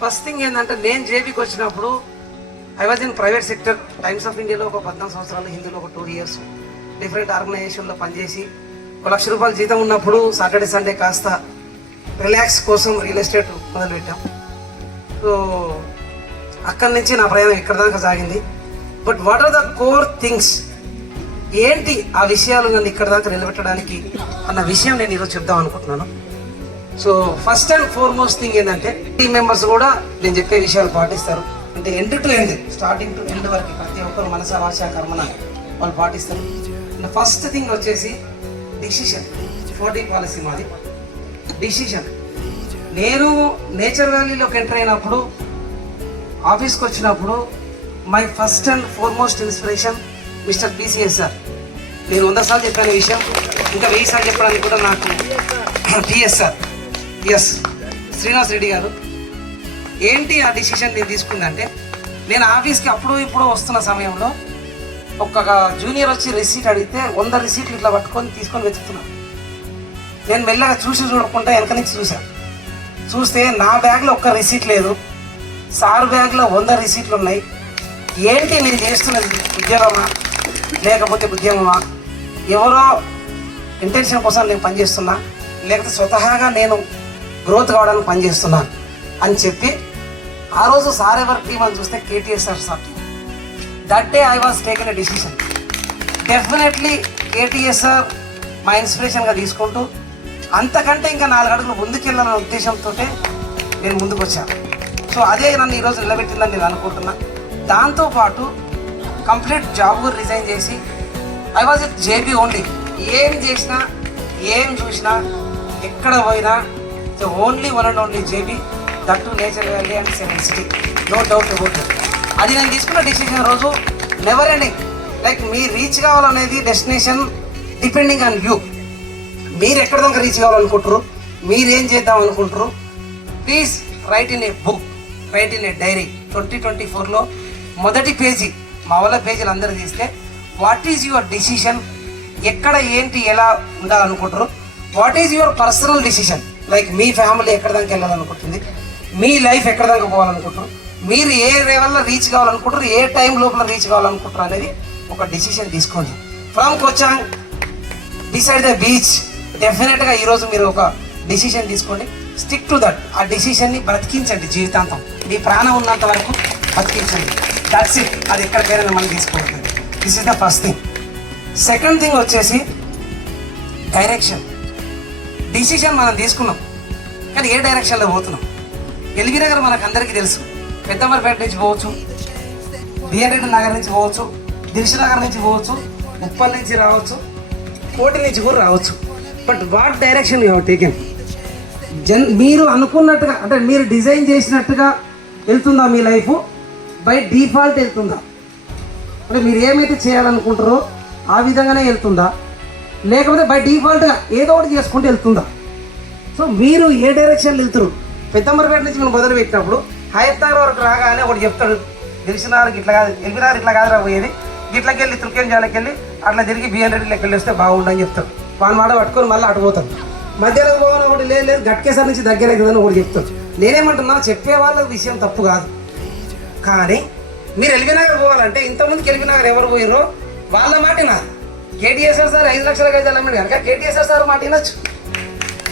First thing ఏంటంటే నేను జేబీకి వచ్చినప్పుడు I was in private sector. Times of ఇండియాలో ఒక 14 సంవత్సరాలు, హిందీలో ఒక 2 years డిఫరెంట్ ఆర్గనైజేషన్లో పనిచేసి ₹1,00,000 జీతం ఉన్నప్పుడు సాటర్డే సండే కాస్త రిలాక్స్ కోసం రియల్ ఎస్టేట్ మొదలుపెట్టాం. సో అక్కడి నుంచి నా ప్రయాణం ఇక్కడ దాకా సాగింది. But what are the core things, ఏంటి ఆ విషయాలు నన్ను ఇక్కడ దాకా నిలబెట్టడానికి అన్న విషయం నేను ఈరోజు చెప్దాం అనుకుంటున్నాను. So first and foremost thing ఏంటంటే టీమ్ మెంబర్స్ కూడా నేను చెప్పే విషయాలు పాటిస్తారు. అంటే end to end, starting to end వరకు ప్రతి ఒక్కరు మనస భాష కర్మన వాళ్ళు పాటిస్తారు. అండ్ ఫస్ట్ థింగ్ వచ్చేసి డిసిషన్. 40 పాలసీ మాది. డిసిషన్. నేను నేచర్ వ్యాలీలోకి ఎంటర్ అయినప్పుడు, ఆఫీస్కి వచ్చినప్పుడు my first and foremost inspiration mister PCS sir. నేను 100 సార్లు చెప్పాను విషయం, ఇంకా 1000 సార్లు చెప్పడానికి కూడా నాకు PS sir, S Srinivas Reddy గారు. ఏంటి ఆ డిసిషన్ నేను తీసుకుందంటే, నేను ఆఫీస్కి అప్పుడు ఇప్పుడు వస్తున్న సమయంలో ఒక జూనియర్ వచ్చి రిసీట్ అడిగితే 100 రిసీట్లు ఇట్లా పట్టుకొని తీసుకొని వెతుకుతున్నాను. నేను మెల్లగా చూడకుండా వెనక నుంచి చూస్తే నా బ్యాగ్లో ఒక్క రిసీట్ లేదు, సార్ బ్యాగ్లో 100 రిసీట్లు ఉన్నాయి. ఏంటి నేను చేస్తున్నది ఉద్యోగమా లేకపోతే ఉద్యమమా, ఎవరో ఇంటెన్షన్ కోసం నేను పనిచేస్తున్నా లేకపోతే స్వతహాగా నేను గ్రోత్ కావడానికి పనిచేస్తున్నా అని చెప్పి ఆ రోజు సార్ ఎవరి టీమ్ అని చూస్తే KTSR sir team. That day I was taken a decision. Definitely KTSR మా ఇన్స్పిరేషన్గా తీసుకుంటూ అంతకంటే ఇంకా 4 అడుగులు ముందుకెళ్ళాలన్న ఉద్దేశంతో నేను ముందుకు వచ్చాను. సో అదే నన్ను ఈరోజు నిలబెట్టిందని నేను అనుకుంటున్నా. దాంతోపాటు కంప్లీట్ జాబ్ రిజైన్ చేసి I was it JB only. ఏం చేసినా ఏం చూసినా ఎక్కడ పోయినా only one and only JB, that to nature valley and seven city, no doubt about it. అది నేను తీసుకున్న డెసిషన్ రోజు నెవర్ ఎండింగ్. లైక్ మీరు రీచ్ కావాలనేది డెస్టినేషన్ డిపెండింగ్ ఆన్ యూ. మీరు ఎక్కడ దాకా రీచ్ కావాలనుకుంటారు, మీరు ఏం చేద్దాం అనుకుంటారు, please write in a book, write in a diary. 2024లో మొదటి పేజీ, మా వాళ్ళ పేజీలు అందరూ తీస్తే వాట్ ఈజ్ యువర్ డిసిషన్, ఎక్కడ ఏంటి ఎలా ఉండాలనుకుంటారు, what is your personal decision. Like మీ ఫ్యామిలీ ఎక్కడ దాకా వెళ్ళాలనుకుంటుంది, మీ లైఫ్ ఎక్కడ దాకా పోవాలనుకుంటారు, మీరు ఏ లెవెల్లో రీచ్ కావాలనుకుంటారు, ఏ టైం లోపల రీచ్ కావాలనుకుంటారు అనేది ఒక డిసిషన్ తీసుకోండి. ఫ్రమ్ కొచ్చాంగ్ డిసైడ్ ద బీచ్. డెఫినెట్గా ఈరోజు మీరు ఒక డిసిషన్ తీసుకోండి, స్టిక్ టు దట్. ఆ డిసిషన్ని బ్రతికించండి జీవితాంతం, మీ ప్రాణం ఉన్నంత వరకు బ్రతికించండి. That's it. అది ఎక్కడికైనా మనం తీసుకోవాలి. This is the first thing. Second thing వచ్చేసి డైరెక్షన్. డిసిషన్ మనం తీసుకున్నాం, కానీ ఏ డైరెక్షన్లో పోతున్నాం. ఎల్బీ నగర్ మనకు అందరికీ తెలుసు. పెద్దమరిపేట నుంచి పోవచ్చు, బిఎన్ రెడ్డి నగర్ నుంచి పోవచ్చు, దిల్సునగర్ నుంచి పోవచ్చు, ఉప్పల్ నుంచి రావచ్చు, కోటి నుంచి కూడా రావచ్చు. But what direction you have taken? మీరు అనుకున్నట్టుగా, అంటే మీరు డిజైన్ చేసినట్టుగా వెళ్తుందా మీ లైఫ్? బై డిఫాల్ట్ వెళ్తుందా? అంటే మీరు ఏమైతే చేయాలనుకుంటారో ఆ విధంగానే వెళ్తుందా, లేకపోతే బై డిఫాల్ట్గా ఏదో ఒకటి చేసుకుంటూ వెళ్తుందా? సో మీరు ఏ డైరెక్షన్లో వెళ్తారు? పెద్దమరిపేట నుంచి మనం మొదలు పెట్టినప్పుడు హైతార్ వరకు రాగానే ఒకటి చెప్తాడు, తెలిసినారికి ఇట్లా కాదు, ఎల్బీనగర్ ఇట్లా కాదురా పోయేది, ఇట్లకి వెళ్ళి తుర్కేంజాలకి వెళ్ళి అట్లా తిరిగి బిఎన్ రెడ్డిలోకి వెళ్ళి వస్తే బాగుండని చెప్తాడు. వాని మాట పట్టుకొని మళ్ళీ అటు పోతాడు. మధ్యలో పోవడం ఒకటి లేదు, గట్కేసరి నుంచి దగ్గర అవుతుందని ఒకటి చెప్తాడు. నేనేమంటున్నా, చెప్పే వాళ్ళ విషయం తప్పు కాదు, కానీ మీరు ఎల్బీ నగర్ పోవాలంటే ఇంతమందికి ఎల్బీ నగర్ ఎవరు పోయారో వాళ్ళ మాట వినాలి. కేటీఎస్ఆర్ సార్ 5 లక్షల గజాలు అమ్మాడు కనుక కేటీఎస్ఆర్ సార్ మాట వినొచ్చు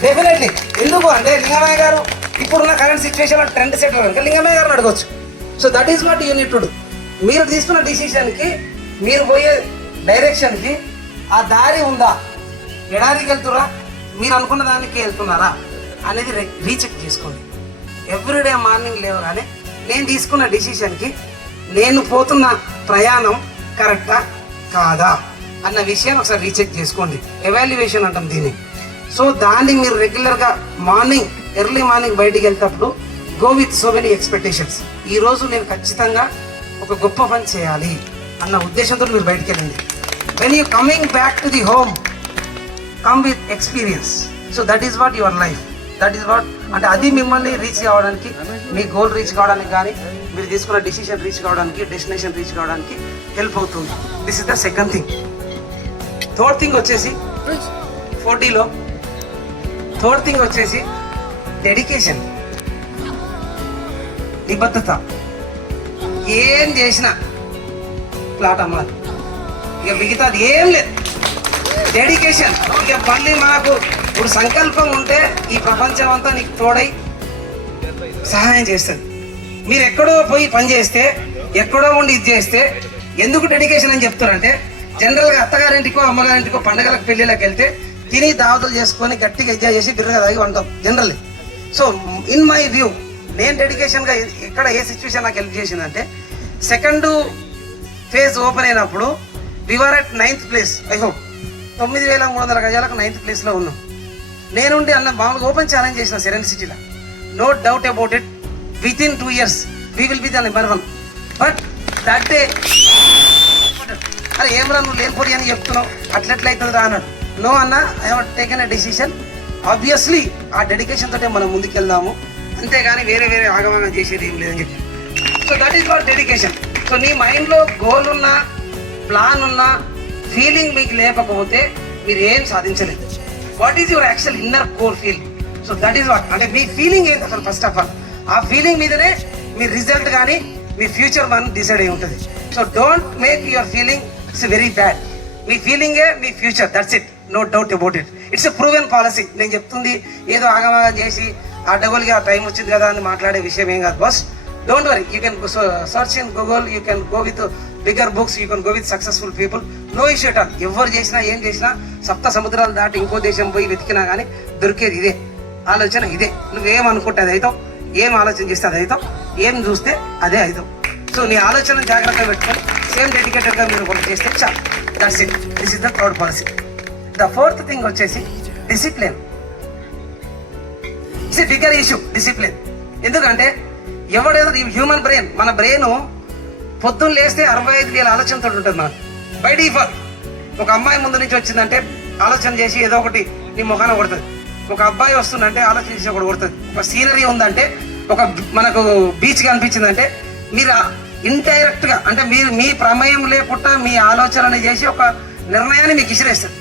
డెఫినెట్లీ. ఎందుకు అంటే లింగమయ్య గారు ఇప్పుడున్న కరెంట్ సిచ్యువేషన్లో ట్రెండ్ సెటర్ కనుక లింగమయ్య గారిని అడగవచ్చు. So that is what unit to do. మీరు తీసుకున్న డిసిషన్కి, మీరు పోయే డైరెక్షన్కి ఆ దారి ఉందా, ఎడారికి వెళ్తురా, మీరు అనుకున్న దానికి వెళ్తున్నారా అనేది రీచెక్ చేసుకోండి. ఎవ్రీడే మార్నింగ్ లేవగానే నేను తీసుకున్న డిసిషన్కి నేను పోతున్న ప్రయాణం కరెక్టా కాదా అన్న విషయాన్ని ఒకసారి రీచెక్ చేసుకోండి. ఎవాల్యుయేషన్ అంటాం దీన్ని. సో దాన్ని మీరు రెగ్యులర్గా మార్నింగ్, ఎర్లీ మార్నింగ్ బయటికి వెళ్తేటప్పుడు go with so many expectations. ఈరోజు నేను ఖచ్చితంగా ఒక గొప్ప పని చేయాలి అన్న ఉద్దేశంతో మీరు బయటికి వెళ్ళండి. When you coming back to the home, come with experience. So that is what your life, that is what. అంటే అది మిమ్మల్ని రీచ్ కావడానికి, మీ గోల్ రీచ్ కావడానికి, కానీ మీరు తీసుకున్న డిసిషన్ రీచ్ కావడానికి, డెస్టినేషన్ రీచ్ కావడానికి హెల్ప్ అవుతుంది. This is the second thing. Third thing వచ్చేసి 40లో థర్డ్ థింగ్ వచ్చేసి డెడికేషన్. నిబద్ధత. ఏం చేసినా ప్లాట్ అమ్మాలి, ఇక మిగతాది ఏం లేదు. డెడికేషన్. ఇక మళ్ళీ మనకు ఇప్పుడు సంకల్పం ఉంటే ఈ ప్రపంచం అంతా నీకు తోడై సహాయం చేస్తుంది. మీరు ఎక్కడో పోయి పని చేస్తే, ఎక్కడో ఉండి ఇది చేస్తే ఎందుకు డెడికేషన్ అని చెప్తారంటే, జనరల్గా అత్తగారింటికో అమ్మగారింటికో పండగలకు పెళ్ళిళ్ళకి వెళ్తే తిని దావతులు చేసుకొని గట్టిగా ఎంజాయ్ చేసి బిర్రగా తాగి ఉంటాం generally. So in my view నేను డెడికేషన్గా ఇక్కడ ఏ సిచ్యువేషన్ నాకు హెల్ప్ చేసిందంటే, సెకండ్ ఫేజ్ ఓపెన్ అయినప్పుడు we were at 9th place. I hope 9,300 గజాలకు 9th ప్లేస్లో ఉన్నాం. నేనుండి అన్న మామూలుగా ఓపెన్ ఛాలెంజ్ చేసిన సెరెన్ సిటీలో. No doubt about it, within 2 years we will be the number 1. But that day అరే ఏమరా నువ్వు లేనిపోయి అని చెప్తున్నావు, అట్లెట్లయితుంది రా అన్నాడు. నో అన్న, I have taken a decision. Obviously ఆ డెడికేషన్ తోటే మనం ముందుకెళ్దాము, అంతేగాని వేరే ఆగమాగం చేసేది ఏం లేదని చెప్పి. So that is what dedication. So నీ మైండ్లో గోల్ ఉన్నా, ప్లాన్ ఉన్నా, ఫీలింగ్ మీకు లేకపోతే మీరు ఏం సాధించలేదు. What is your actual inner core feel? So that is what, అంటే మీ ఫీలింగ్ ఏంటి అసలు ఫస్ట్ ఆఫ్ ఆల్. ఆ ఫీలింగ్ మీదనే మీ రిజల్ట్ కానీ మీ ఫ్యూచర్ మనం డిసైడ్ అయి ఉంటుంది. So don't make your feeling it's very bad. మీ ఫీలింగే మీ future, that's it, no doubt about it. It's a proven policy. నేను చెప్తుంది ఏదో ఆగమాగం చేసి ఆ డబుల్గా ఆ టైం వచ్చింది కదా అని మాట్లాడే విషయం ఏం కాదు boss. Don't worry, you can search in Google, you can go with bigger books, you can go with successful people, no issue at all. ఎవరు చేసినా ఏం చేసినా సప్త సముద్రాలు దాటి ఇంకో దేశం పోయి వెతికినా కానీ దొరికేది ఇదే ఆలోచన, ఇదే. నువ్వేం అనుకుంటే అది అవుతావు, ఏం ఆలోచన చేస్తే అది అవుతావు, ఏం చూస్తే అదే అవుతావు. సో నీ ఆలోచన జాగ్రత్తగా పెట్టుకొని సేమ్ డెడికేటెడ్గా మీరు వర్క్ చేస్తే చాలు. That's it, this is the third policy. The fourth thing వచ్చేసి discipline. It's a bigger issue, discipline. ఎందుకంటే ఎవడేదో హ్యూమన్ బ్రెయిన్, మన బ్రెయిన్ పొద్దున్న లేస్తే 65,000 ఆలోచనతో ఉంటుంది మనకు బై డిఫాల్ట్. ఒక అమ్మాయి ముందు నుంచి వచ్చిందంటే ఆలోచన చేసి ఏదో ఒకటి నీ ముఖాన కొడుతుంది. ఒక అబ్బాయి వస్తుందంటే ఆలోచన చేసి ఒకటి కొడుతుంది. ఒక సీనరీ ఉందంటే, ఒక మనకు బీచ్ కనిపించిందంటే మీరు ఇండైరెక్ట్గా అంటే మీరు మీ ప్రమేయం లేకుండా మీ ఆలోచనని చేసి ఒక నిర్ణయాన్ని మీకు ఇసిరేస్తారు.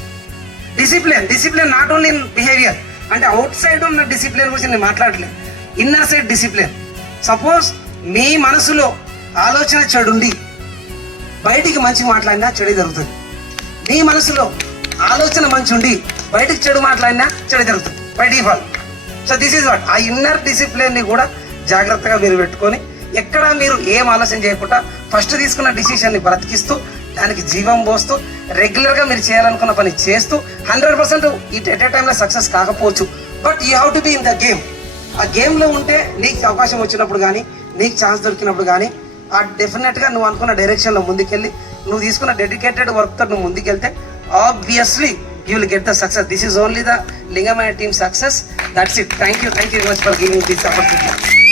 Discipline not only in behaviour, అంటే అవుట్ సైడ్ ఉన్న డిసిప్లిన్ గురించి నేను మాట్లాడలేదు, ఇన్నర్ సైడ్ డిసిప్లిన్. సపోజ్ మీ మనసులో ఆలోచన చెడుండి బయటికి మంచి మాట్లాడినా చెడు జరుగుతుంది. మీ మనసులో ఆలోచన మంచి ఉండి బయటికి చెడు మాట్లాడినా చెడు జరుగుతుంది by default. So this is what, ఆ ఇన్నర్ డిసిప్లిన్ని కూడా జాగ్రత్తగా మీరు పెట్టుకొని ఎక్కడ మీరు ఏం ఆలోచన చేయకుండా ఫస్ట్ తీసుకున్న డిసిషన్ని బ్రతికిస్తూ దానికి జీవం పోస్తూ రెగ్యులర్గా మీరు చేయాలనుకున్న పని చేస్తూ 100% ఇట్ ఎట్ ఏ టైంలో సక్సెస్ కాకపోవచ్చు, but you have to be in the game. ఆ గేమ్లో ఉంటే నీకు అవకాశం వచ్చినప్పుడు కానీ నీకు ఛాన్స్ దొరికినప్పుడు కానీ ఆ డెఫినెట్గా నువ్వు అనుకున్న డైరెక్షన్లో ముందుకెళ్ళి నువ్వు తీసుకున్న డెడికేటెడ్ వర్క్తో నువ్వు ముందుకెళ్తే obviously you will get the success. This is only the Lingamaya team success. That's it. Thank you very much for giving this opportunity.